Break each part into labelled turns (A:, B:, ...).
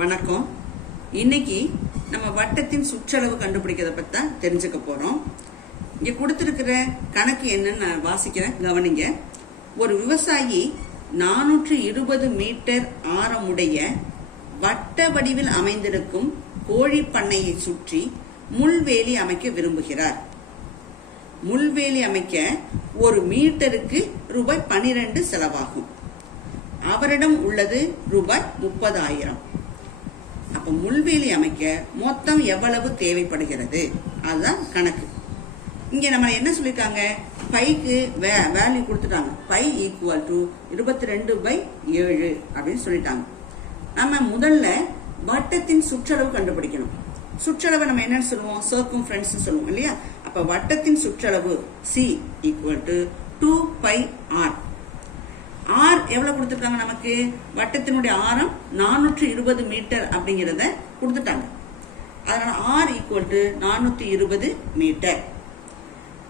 A: வணக்கம். இன்னைக்கு நம்ம வட்டத்தின் சுற்றளவு கண்டுபிடிக்கிறத பத்தி தான் தெரிஞ்சுக்க போறோம். இங்க கொடுத்துருக்கிற கணக்கு என்னன்னு நான் வாசிக்கிறேன். கவனிங்க. ஒரு விவசாயி நானூற்று இருபது மீட்டர் ஆரமுடைய வட்ட வடிவில் அமைந்திருக்கும் கோழி பண்ணையை சுற்றி முள்வேலி அமைக்க விரும்புகிறார். முள்வேலி அமைக்க ஒரு மீட்டருக்கு ரூபாய் பனிரெண்டு செலவாகும். அவரிடம் உள்ளது ரூபாய் முப்பதாயிரம். அப்ப முள்வேலி அமைக்க மொத்தம் எவ்வளவு தேவைப்படுகிறது? அதுதான் கணக்கு. இங்க நம்ம என்ன சொல்லிருக்காங்க? பைக்கு வேல்யூ கொடுத்துட்டாங்க. பை ஈக்குவல் டு இருபத்தி ரெண்டு பை ஏழு அப்படின்னு சொல்லிட்டாங்க. நம்ம முதல்ல வட்டத்தின் சுற்றளவு கண்டுபிடிக்கணும். சுற்றளவை நம்ம என்னன்னு சொல்லுவோம்? சர்க்கும் ஃப்ரெண்ட்ஸ் சொல்லுவோம் இல்லையா? அப்ப வட்டத்தின் சுற்றளவு C equal to two pi R எவ்வளோ எவ்வளவு கொடுத்துருக்காங்க நமக்கு? வட்டத்தினுடைய ஆரம் நானூற்று இருபது மீட்டர் அப்படிங்கிறத கொடுத்துட்டாங்க. அதனால ஆர் ஈக்குவல் டு நானூற்றி இருபது மீட்டர்.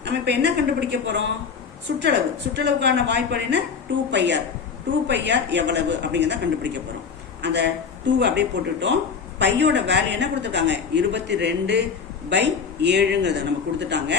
A: நம்ம இப்போ என்ன கண்டுபிடிக்க போகிறோம் சுற்றளவு. சுற்றளவுக்கான வாய்ப்பு என்ன? டூ பையார் டூ பையார் எவ்வளவு அப்படிங்கிறத கண்டுபிடிக்க போகிறோம் அந்த டூ அப்படியே போட்டுட்டோம். பையோட வேல்யூ என்ன கொடுத்துருக்காங்க? இருபத்தி ரெண்டு பை ஏழுங்கிறத நம்ம கொடுத்துட்டாங்க.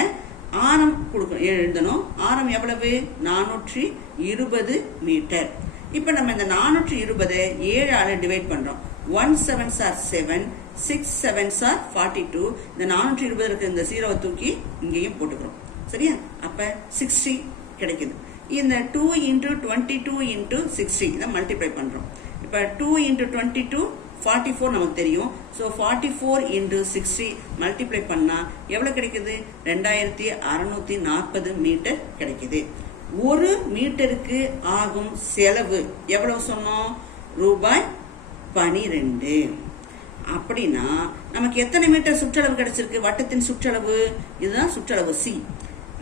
A: ஆரம் கொடுக்கணும் எழுதணும். ஆரம் எவ்வளவு? நானூற்றி இருபது மீட்டர். இப்போ நம்ம இந்த நானூற்றி இருபது ஏழால் டிவைட் பண்ணுறோம் one seven sir seven six seven sir forty two இந்த நானூற்றி இருபது இருக்க இந்த ஜீரோவை தூக்கி இங்கேயும் போட்டுக்கிறோம். சரியா? அப்போ சிக்ஸ்டி கிடைக்குது. இந்த two into twenty two into sixty இதை மல்டிப்ளை பண்ணுறோம் இப்போ two into twenty two forty four நமக்கு தெரியும். So forty four into sixty multiply பண்ணால் எவ்வளோ கிடைக்குது? ரெண்டாயிரத்தி அறநூற்றி நாற்பது மீட்டர் கிடைக்குது. ஒரு மீட்டருக்கு ஆகும் செலவு எவ்வளவு சொன்னோம்? ரூபாய் பனிரெண்டு. அப்படின்னா நமக்கு எத்தனை மீட்டர் சுற்றளவு கிடைச்சிருக்கு? வட்டத்தின் சுற்றளவு. இதுதான் சுற்றளவு சி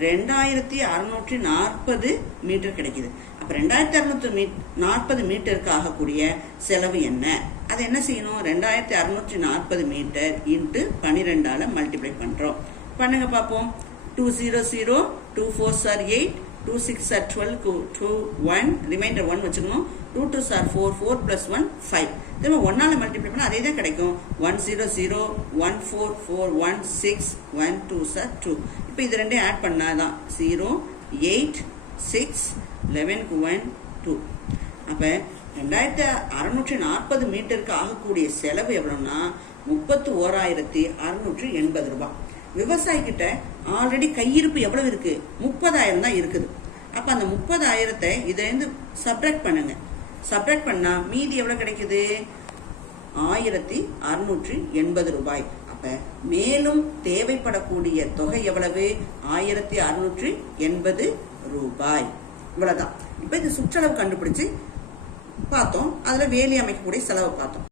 A: ரெண்டாயிரத்தி அறுநூற்றி நாற்பது மீட்டர் கிடைக்குது. அப்போ ரெண்டாயிரத்தி அறுநூற்றி மீ நாற்பது மீட்டருக்கு ஆகக்கூடிய செலவு என்ன? அதை என்ன செய்யணும்? ரெண்டாயிரத்தி அறுநூற்றி நாற்பது மீட்டர் இன்ட்டு பன்னிரெண்டால் மல்டிப்ளை பண்ணுறோம் பண்ணுங்க பார்ப்போம் two zero zero two four sir eight two six are டுவெல்க்கு two one reminder one வச்சுக்கணும். Two two sir four four plus one five திரும்ப ஒன்னால மல்டிப்ளை பண்ணால் அதே தான் கிடைக்கும். One zero zero one four four one six one two sir two இப்போ இது ரெண்டையும் ஆட் பண்ணால் தான் ஜீரோ எயிட் சிக்ஸ் லெவனுக்கு ஒன் டூ அப்போ ரெண்டாயிரத்தி அறநூற்றி நாற்பது மீட்டருக்கு ஆகக்கூடிய செலவு எவ்வளோன்னா முப்பத்து ஓராயிரத்தி அறுநூற்றி எண்பது ரூபாய். விவசாயிக்கிட்ட ஆல்ரெடி கையிருப்பு எவ்வளவு இருக்கு? முப்பதாயிரம் தான் இருக்குது. அப்போ அந்த முப்பதாயிரத்தை இதுலேருந்து சப்ராக்ட் பண்ணுங்க. சப்ராக்ட் பண்ணா மீதி எவ்வளோ கிடைக்குது? ஆயிரத்தி அறுநூற்றி எண்பது ரூபாய். அப்போ மேலும் தேவைப்படக்கூடிய தொகை எவ்வளவு? ஆயிரத்தி அறுநூற்றி எண்பது ரூபாய். இவ்வளோதான் இப்போ இது சுற்றளவு கண்டுபிடிச்சு பார்த்தோம். அதில் வேலி அமைக்கக்கூடிய செலவு பார்த்தோம்.